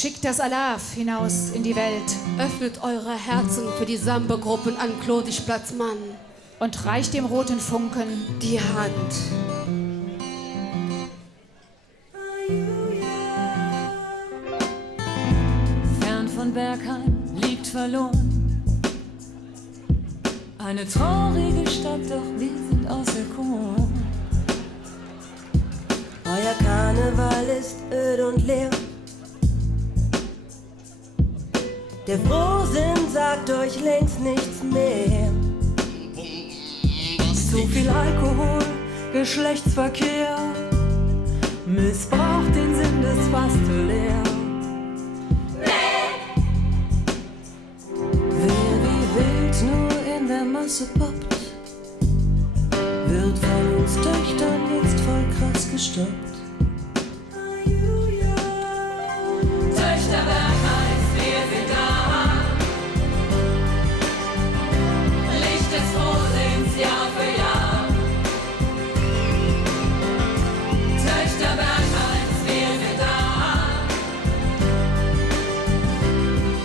Schickt das Alaf hinaus in die Welt Öffnet eure Herzen für die Samba-Gruppen an Klodischplatz, Mann. und reicht dem roten Funken Die Hand. Fern von Bergheim liegt verloren eine traurige Stadt, doch wir sind auserkoren. Euer Karneval ist öd und leer. Der Frohsinn sagt euch längst nichts mehr. Zu viel Alkohol, Geschlechtsverkehr missbraucht den Sinn des Fastelehr. Wer wie wild nur in der Masse poppt, wird von uns Töchtern jetzt voll krass gestoppt. Töchter Bergheim, wir sind da. Licht des Frohsinns Jahr für Jahr. Töchter Bergheim, wir sind da.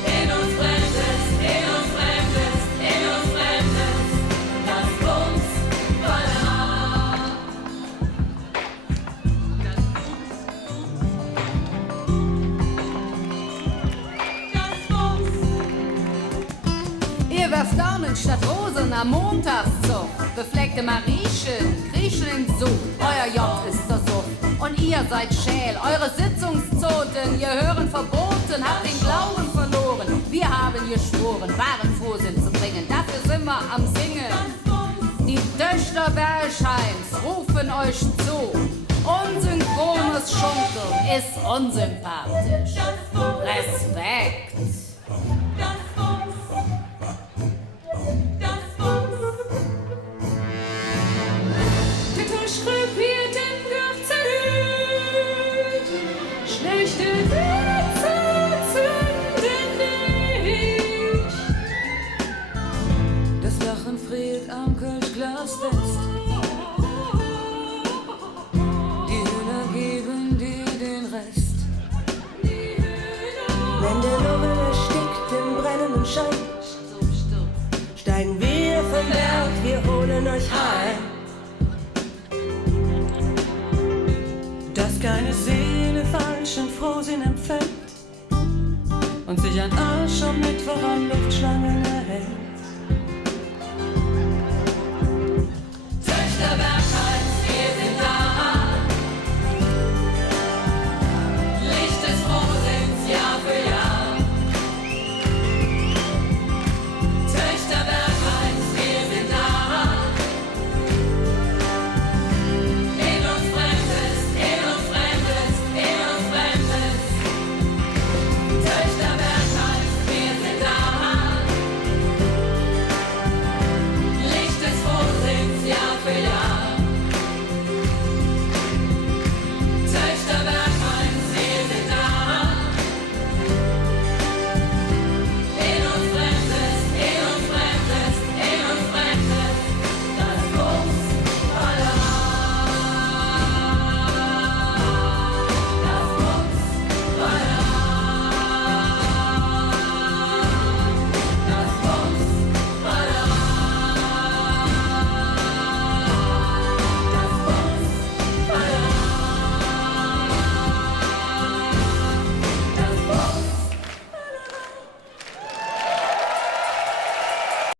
In uns brennt es, in uns brennt es, in uns brennt es. Lasst uns ballern. Ihr werft Dornen statt Rosen am Montagszug. Befleckte Mariechen, kriechen in Sud. Euer J ist der Suff. Und ihr seid schäl, eure Sitzungszoten. Ihr hören verboten, habt den Glauben verloren. Wir haben geschworen, wahren Frohsinn zu bringen. Dafür sind wir am Singen. Die Töchter Bergheims rufen euch zu. Unsynchrones Schunkeln ist unsympathisch. Respekt. Der Tisch krepiert im Gürtelhüt. Schlechte Witze zünden nicht. Das Lachen friert am Kölschglas fest. Die Hühner geben dir den Rest. Wenn der Lummel erstickt im brennenden Schein, steigen wir vom Berg, wir holen euch heim. Dass keine Seele falschen Frohsinn empfängt und sich ein Arsch am Mittwoch an Luftschlangen erhält.